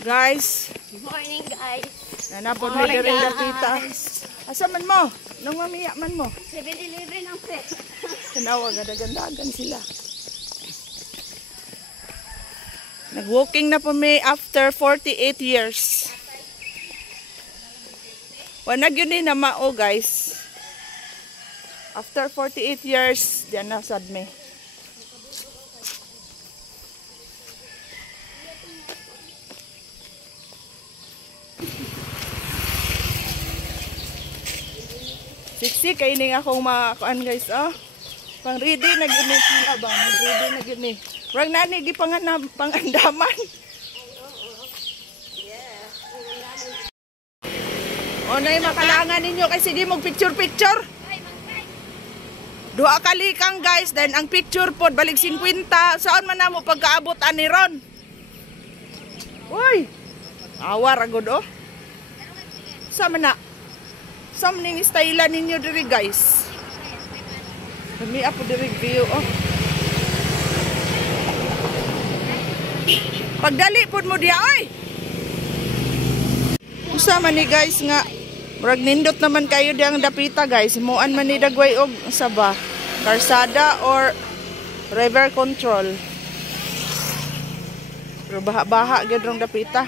Guys, Good morning, guys. nanapod mo rin dapita. Asa man mo? Nung mamiya man mo? 7-Eleven ang pet. Tanawa, gadagandagan sila. Nag-walking na po may after 48 years. Wanag yun din na mao, guys. After 48 years, diyan na sad me. Siksi kay ning akong makuan, guys, oh. Pang ready na gyud ni sila ba? Ready na gyud ni. Rang nani gi pangandaman. O nay makalangan ninyo kay sige mog picture. Duha ka likang, guys, then ang picture pod balik 50. Saan man namo pagkaabot ani ron? Uy. Awa ra gud, oh. Sa man na? Sam ning style ninyo diri, guys. Dami ako diri view, oh. Pagdali pud mo diya, oy. Usa man ni, guys, nga murag nindot naman kayo diyang dapita, guys. Muan man ni dagway og saba, karsada or river control. Pero baha-baha gyud rong dapita.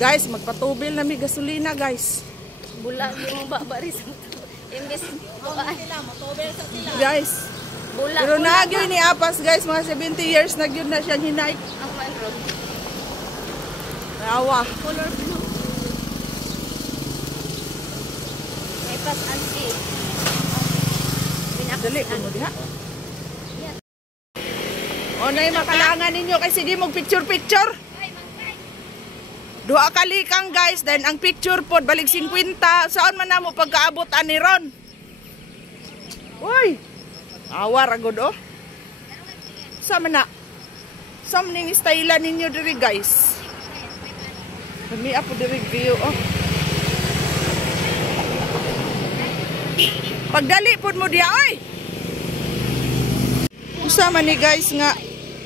Guys, magpatubil na mi gasolina, guys. Bulag yung babaris. Imbes motobil sa sila. Guys. Bulag. Pero nagyo ni Apas, guys, mga 70 years nagyo na siya hinay. Ang manrog. Awa. Color blue. May pas anti. Dali ko mo diha. O nay makalangan ninyo kay sige mog picture. Duha ka likang, guys, then ang picture pod balik 50. Saan man namo pagkaabot ani ron? Uy. Awa ra gud, oh. Sa man na? Sam ning style ninyo diri, guys. Dami ako diri view, oh. Pagdali pod mo diya, oy. Usa man ni, guys, nga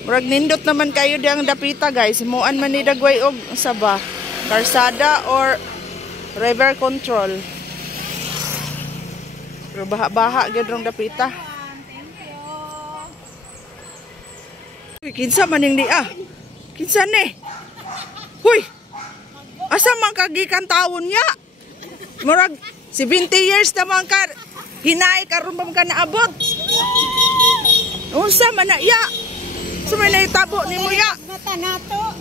murag nindot naman kayo diyang dapita, guys. Muan man ni dagway og saba, karsada or river control. Pero baha-baha gyud rong dapita. Uy, kinsa man ning di ah? Kinsa ni? Huy. Asa man kagikan taon niya? Murag 70 years naman ka hinay karon pa man ka naabot. Unsa man na ya? Sumay na itabo ni mo ya. Mata nato.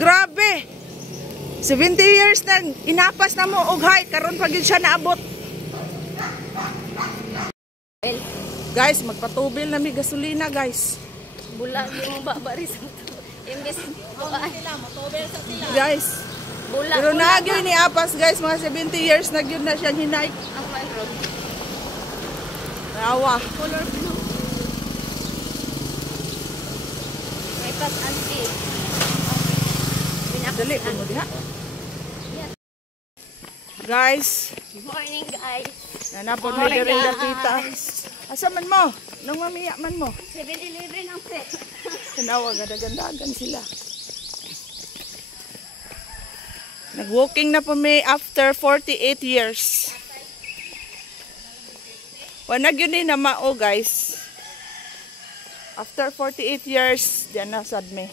Grabe. 70 years na inapas na mo og hay karon pa gyud siya naabot. Guys, magpatubil na mi gasolina, guys. Bulag yung babaris. Imbes motobil sa sila. Guys. Bulag. Pero nagyo ni Apas, guys, mga 70 years na gyud na siya hinay. Ang manrog. Awa. Color blue. May pas anti. Dali ko mo diha. Guys, Good morning, guys. nanapod mo rin dapita. Asa man mo? Nung mamiya man mo? 7-Eleven ang pet. Tanawa, gadagandagan sila. Nag-walking na po may after 48 years. Wanag yun din na mao, guys. After 48 years, diyan na sad me.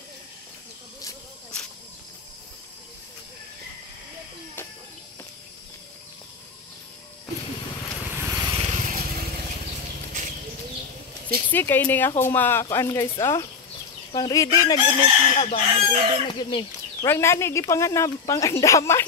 Siksi kay ning akong makuan, guys, oh. Pang ready na gyud ni sila ba? Ready na gyud ni. Rang nani gi pangandaman.